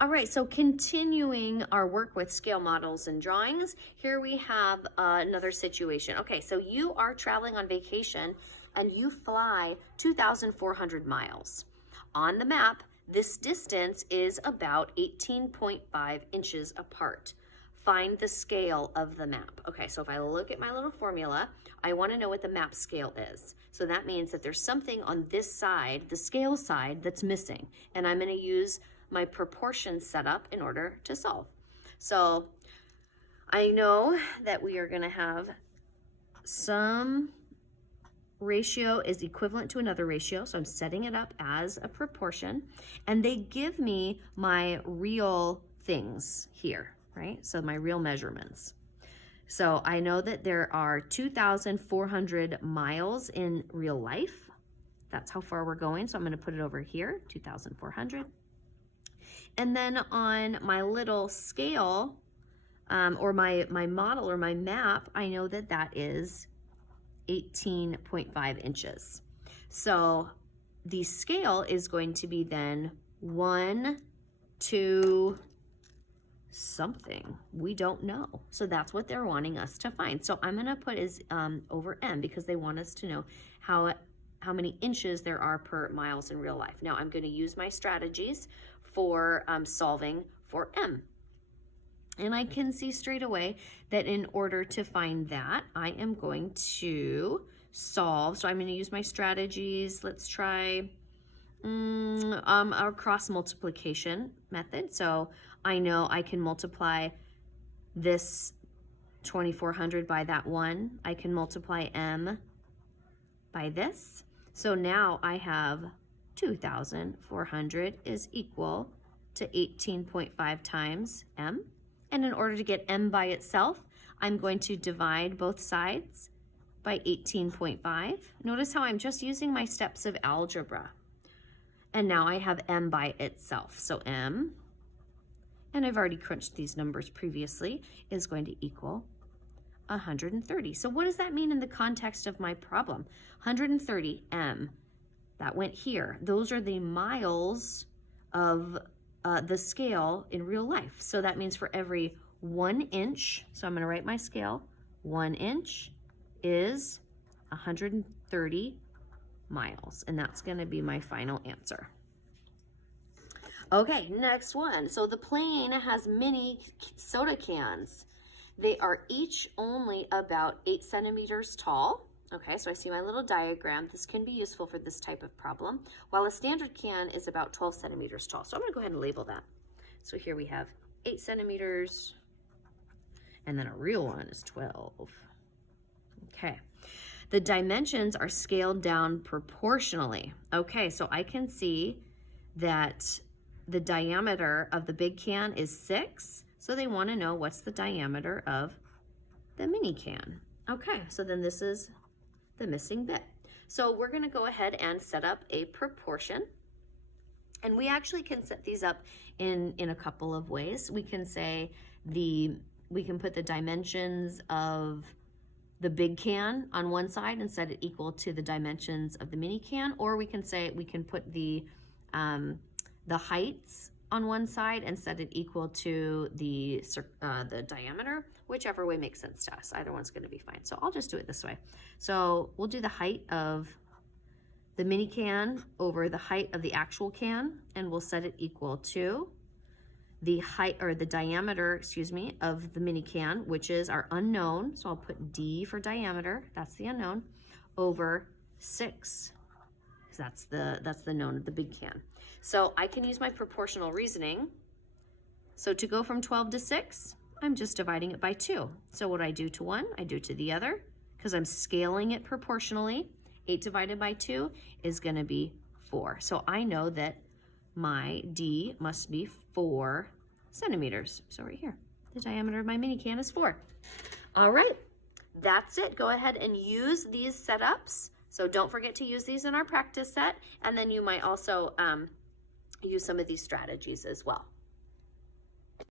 All right, so continuing our work with scale models and drawings, here we have another situation. Okay, so you are traveling on vacation and you fly 2,400 miles. On the map, this distance is about 18.5 inches apart. Find the scale of the map. Okay, so if I look at my little formula, I want to know what the map scale is. So that means that there's something on this side, the scale side, that's missing. And I'm going to use my proportion setup in order to solve. So I know that we are going to have some ratio is equivalent to another ratio. So I'm setting it up as a proportion, and they give me my real things here, right? So my real measurements. So I know that there are 2,400 miles in real life. That's how far we're going. So I'm going to put it over here, 2,400. And then on my little scale, or my model or my map, I know that that is 18.5 inches. So the scale is going to be then 1 to something. We don't know. So that's what they're wanting us to find. So I'm going to put is over M, because they want us to know how many inches there are per miles in real life. Now I'm going to use my strategies for solving for M. And I can see straight away that in order to find that, I am going to solve. So I'm going to use my strategies. Let's try our cross multiplication method. So I know I can multiply this 2,400 by that one. I can multiply M by this. So now I have 2,400 is equal to 18.5 times M. And in order to get M by itself, I'm going to divide both sides by 18.5. Notice how I'm just using my steps of algebra. And now I have M by itself. So M, and I've already crunched these numbers previously, is going to equal 130. So what does that mean in the context of my problem? 130 M, that went here. Those are the miles of the scale in real life. So that means for every 1 inch, so I'm going to write my scale, 1 inch is 130 miles, and that's going to be my final answer. Okay, next one. So the plane has mini soda cans. They are each only about 8 centimeters tall. Okay, so I see my little diagram. This can be useful for this type of problem, while a standard can is about 12 centimeters tall. So I'm going to go ahead and label that. So here we have 8 centimeters, and then a real one is 12. Okay, the dimensions are scaled down proportionally. Okay, so I can see that the diameter of the big can is 6, so they want to know what's the diameter of the mini can. Okay, so then this is the missing bit. So we're going to go ahead and set up a proportion, and we actually can set these up in a couple of ways. We can say we can put the dimensions of the big can on one side and set it equal to the dimensions of the mini can, or we can say we can put the heights on one side and set it equal to the diameter, whichever way makes sense to us. Either one's going to be fine. So I'll just do it this way. So we'll do the height of the mini can over the height of the actual can, and we'll set it equal to the height, or the diameter, excuse me, of the mini can, which is our unknown. So I'll put D for diameter, that's the unknown, over 6. That's the known of the big can. So I can use my proportional reasoning. So to go from 12 to 6, I'm just dividing it by 2. So what I do to one, I do to the other, because I'm scaling it proportionally. 8 divided by 2 is going to be 4. So I know that my D must be 4 centimeters. So right here, the diameter of my mini can is 4. All right, that's it. Go ahead and use these setups. So don't forget to use these in our practice set, and then you might also use some of these strategies as well.